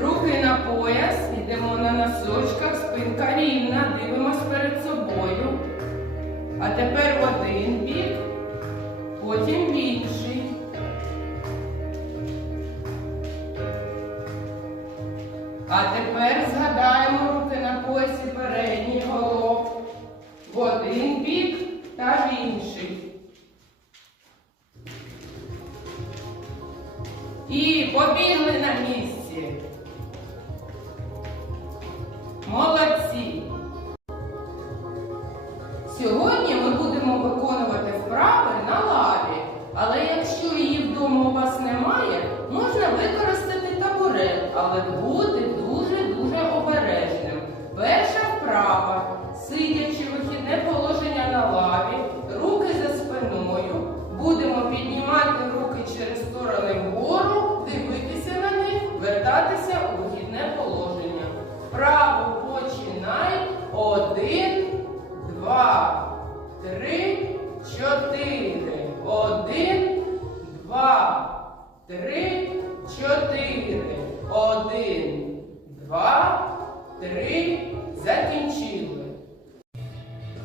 руки на пояс, йдемо на носочках, спинка рівна, дивимось перед собою. А тепер в один бік, потім в інший. А тепер згадаємо руки на поясі передній голов. В один бік та в інший. І побігли на місці. Молодці! Сьогодні ми будемо виконувати вправи на лаві, але якщо її вдома у вас немає, можна використати табурет, але бути три, чотири. Один, два, три. Закінчили.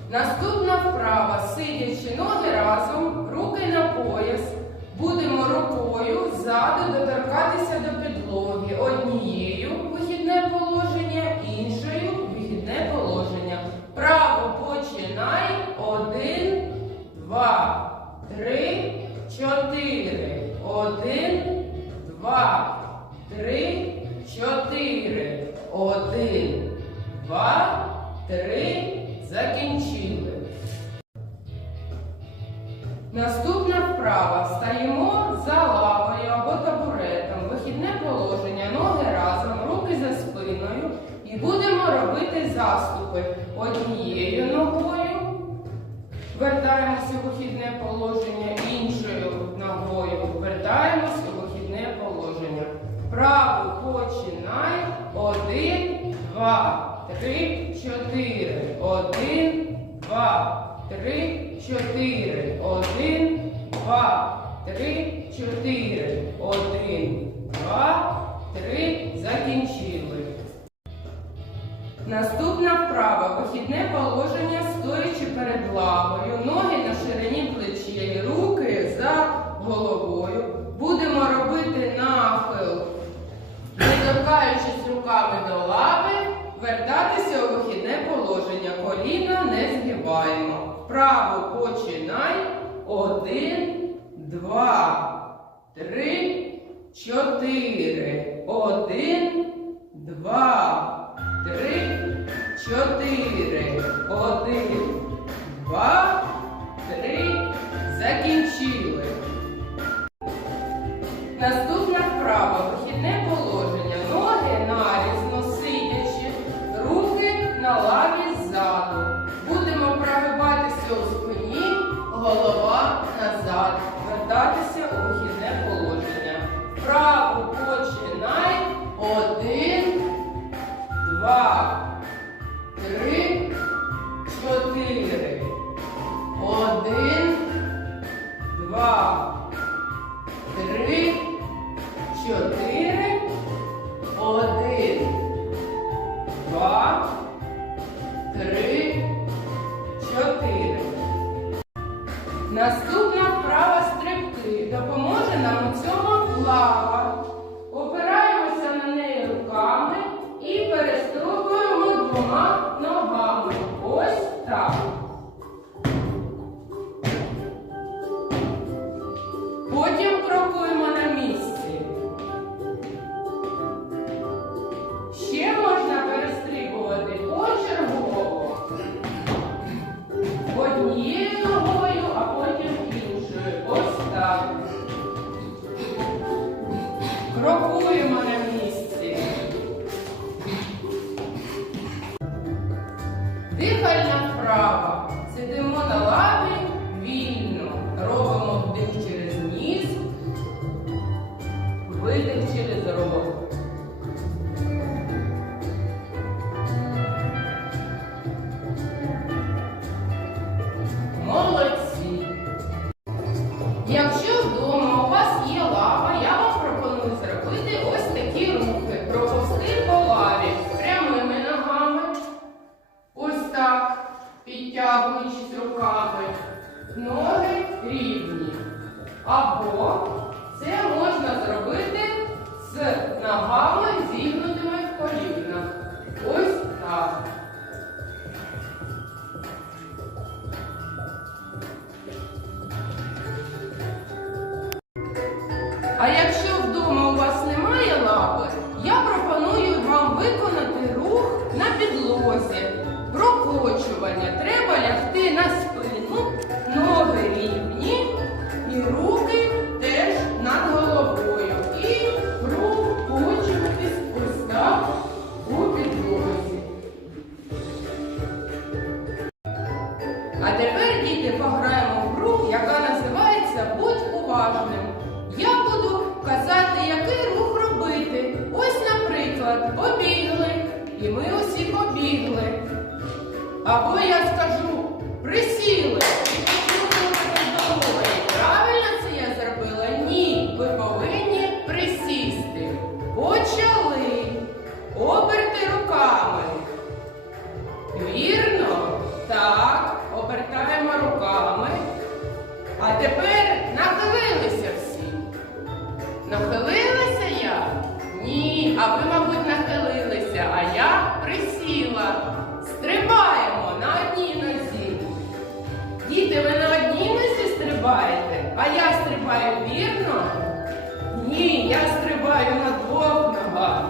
Наступна вправа. Сидячи ноги разом, руки на пояс. Будемо рукою ззаду доторкатися до підлоги. Однією вихідне положення, іншою вихідне положення. Право починай. Один, два, три. Закінчили. Наступна вправа. Стаємо за лавою або табуретом. Вихідне положення, ноги разом, руки за спиною. І будемо робити заступи однією ногою. Вертаємося у вихідне положення іншою ногою. Вертаємося у вихідне положення. Право починай. Один, два, три, чотири. Один, два, три, чотири. Один, два, три, чотири. Один, два, три. Закінчили. Наступна вправа. Вихідне положення, стоячи перед лавою, ноги на ширині плечей, руки за головою. Будемо робити нахил, не торкаючись руками до лави, вертатися у вихідне положення. Коліна не згибаємо. Право починай. Один, два, три, чотири. Один, два, три, чотири. Один, два, три. Закінчили. Наступна вправа. Вихідне положення. Вертатися у вихідне положення. Право починай. Один, два, три, чотири. Один, два, три, чотири, один, два, три, чотири. Наступна вправа. Допоможе нам у цьому лава. Дихальна вправа. Сидимо на лаві вільно. Робимо Я буду казати, який рух робити. Ось, наприклад, побігли, і ми усі побігли. Або я скажу присіли і піднімемо головою. Правильно це я зробила? Ні. Ви повинні присісти. Почали. Оберти руками. Вірно? Так, обертаємо руками. А тепер А ви, мабуть, нахилилися, а я присіла. Стрибаємо на одній нозі. Діти, ви на одній нозі стрибаєте, а я стрибаю вірно. Ні, я стрибаю на двох ногах.